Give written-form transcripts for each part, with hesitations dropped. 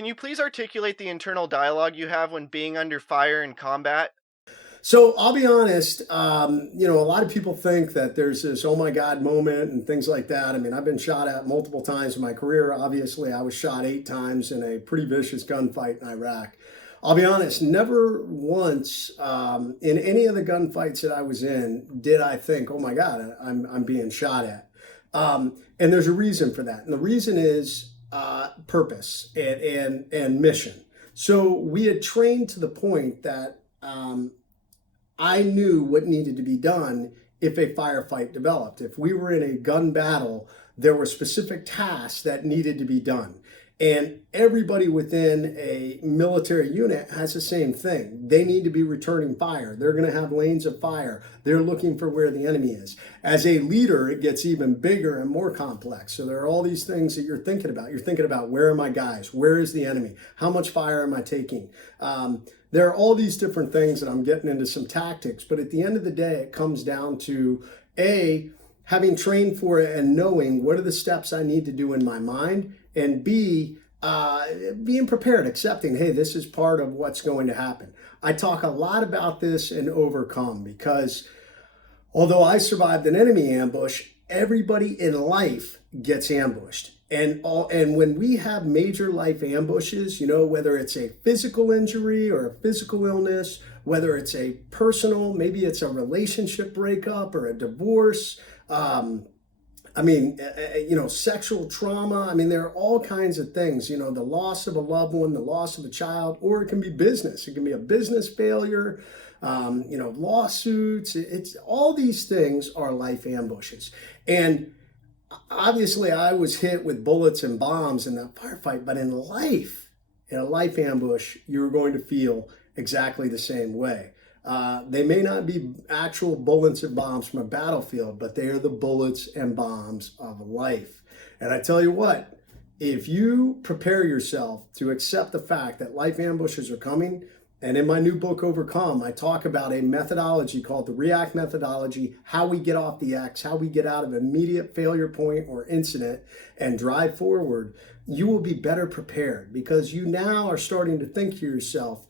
can you please articulate the internal dialogue you have when being under fire in combat? So I'll be honest, a lot of people think that there's this oh my God moment and things like that. I mean, I've been shot at multiple times in my career. Obviously, I was shot 8 times in a pretty vicious gunfight in Iraq. I'll be honest, never once in any of the gunfights that I was in did I think, oh my God, I'm being shot at. And there's a reason for that. And the reason is purpose and mission. So we had trained to the point that I knew what needed to be done if a firefight developed. If we were in a gun battle, there were specific tasks that needed to be done. And everybody within a military unit has the same thing. They need to be returning fire. They're going to have lanes of fire. They're looking for where the enemy is. As a leader, it gets even bigger and more complex. So there are all these things that you're thinking about. You're thinking about, where are my guys? Where is the enemy? How much fire am I taking? There are all these different things, and I'm getting into some tactics, but at the end of the day, it comes down to A, having trained for it and knowing what are the steps I need to do in my mind, and B, being prepared, accepting, hey, this is part of what's going to happen. I talk a lot about this in Overcome because although I survived an enemy ambush, everybody in life gets ambushed. And when we have major life ambushes, whether it's a physical injury or a physical illness, whether it's a personal, maybe it's a relationship breakup or a divorce, sexual trauma. There are all kinds of things, the loss of a loved one, the loss of a child, or it can be business. It can be a business failure, lawsuits. It's all these things are life ambushes. And obviously I was hit with bullets and bombs in that firefight, but in a life ambush, you're going to feel exactly the same way. They may not be actual bullets and bombs from a battlefield, but they are the bullets and bombs of life. And I tell you what, if you prepare yourself to accept the fact that life ambushes are coming, and in my new book, Overcome, I talk about a methodology called the REACT methodology, how we get off the X, how we get out of immediate failure point or incident and drive forward, you will be better prepared because you now are starting to think to yourself,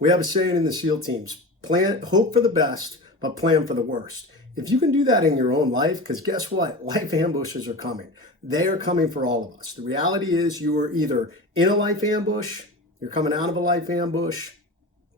we have a saying in the SEAL teams, hope for the best, but plan for the worst. If you can do that in your own life, because guess what? Life ambushes are coming. They are coming for all of us. The reality is you are either in a life ambush, you're coming out of a life ambush,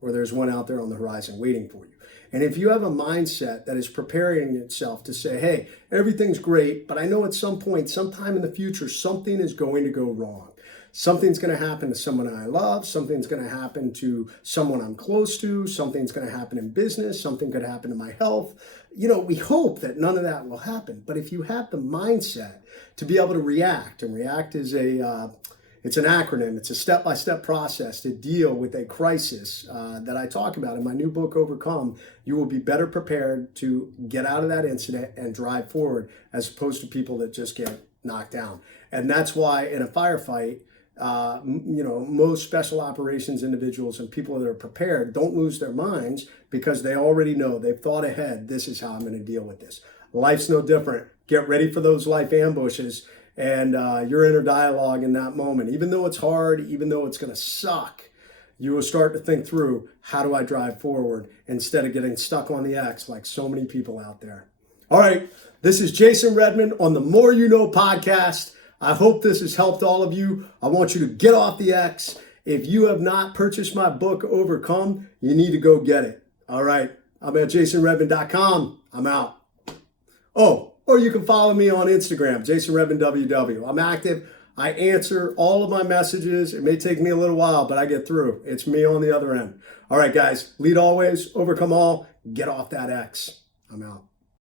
or there's one out there on the horizon waiting for you. And if you have a mindset that is preparing itself to say, hey, everything's great, but I know at some point, sometime in the future, something is going to go wrong. Something's going to happen to someone I love. Something's going to happen to someone I'm close to. Something's going to happen in business. Something could happen to my health. We hope that none of that will happen. But if you have the mindset to be able to react, and react is it's an acronym. It's a step-by-step process to deal with a crisis that I talk about in my new book, Overcome. You will be better prepared to get out of that incident and drive forward as opposed to people that just get knocked down. And that's why in a firefight, most special operations individuals and people that are prepared don't lose their minds because they already know, they've thought ahead, this is how I'm going to deal with this. Life's no different. Get ready for those life ambushes and your inner dialogue in that moment. Even though it's hard, even though it's going to suck, you will start to think through, how do I drive forward instead of getting stuck on the X like so many people out there. All right, this is Jason Redman on the More You Know podcast. I hope this has helped all of you. I want you to get off the X. If you have not purchased my book, Overcome, you need to go get it. All right, I'm at jasonredman.com. I'm out. Oh, or you can follow me on Instagram, jasonredmanww. I'm active. I answer all of my messages. It may take me a little while, but I get through. It's me on the other end. All right, guys, lead always, overcome all, get off that X. I'm out.